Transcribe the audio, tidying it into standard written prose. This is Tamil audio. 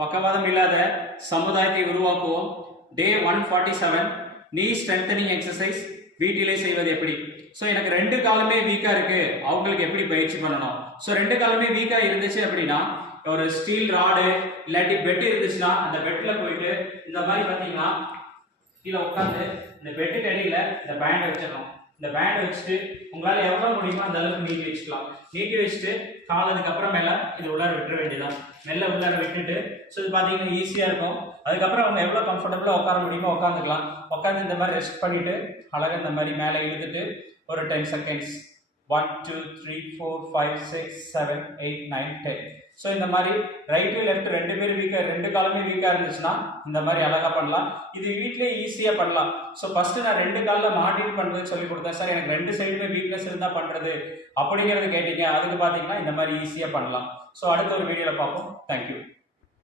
பக்கவாதம் இல்லாத சமுதாயத்தை உருவாக்குவோம். டே 147 நீ ஸ்ட்ரென்தனிங் எக்ஸசைஸ் வீட்டிலே செய்வது எப்படி. ஸோ எனக்கு ரெண்டு காலுமே வீக்காக இருக்கு, அவங்களுக்கு எப்படி பயிற்சி பண்ணணும். ஸோ ரெண்டு காலுமே வீக்காக இருந்துச்சு அப்படின்னா ஒரு ஸ்டீல் ராடு இல்லாட்டி பெட் இருந்துச்சுன்னா அந்த பெட்டில் போயிட்டு இந்த மாதிரி பார்த்தீங்கன்னா கீழே உட்காந்து இந்த பெட்டுக்கு அடியில் இந்த பேண்ட் வச்சிடணும். இந்த பேண்ட் வச்சுட்டு உங்களால் எவ்வளோ முடியுமோ அந்த அளவுக்கு நீட்டி வச்சுக்கலாம். நீட்டி வச்சுட்டு கால் அதுக்கப்புறமேல இது உள்ளார விட்டுற வேண்டியதான். மெல்ல உள்ளார விட்டுட்டு ஸோ இது பார்த்தீங்கன்னா ஈஸியாக இருக்கும். அதுக்கப்புறம் அவங்க எவ்வளோ கம்ஃபர்டபுளாக உட்கார முடியுமோ உட்காந்துக்கலாம். உட்காந்து இந்த மாதிரி ரெஸ்ட் பண்ணிவிட்டு அழகாக இந்த மாதிரி மேலே இழுத்துட்டு ஒரு 10 செகண்ட்ஸ் 1 2 3 4 5 6 7 8 9 10. ஸோ இந்த மாதிரி ரைட்டு லெஃப்ட் ரெண்டு பேரும் வீக்காக, ரெண்டு காலுமே வீக்காக இருந்துச்சுன்னா இந்த மாதிரி அழகாக பண்ணலாம். இது வீட்டிலே ஈஸியாக பண்ணலாம். ஸோ ஃபஸ்ட்டு நான் ரெண்டு காலில் மாட்டிட்டு பண்ணுறது சொல்லி கொடுத்தேன். சார் எனக்கு ரெண்டு சைடுமே வீக்னஸ் இருந்தால் பண்ணுறது அப்படிங்கிறது கேட்டீங்க. அதுக்கு பார்த்தீங்கன்னா இந்த மாதிரி ஈஸியாக பண்ணலாம். ஸோ அடுத்த ஒரு வீடியோவில் பார்ப்போம். தேங்க்யூ.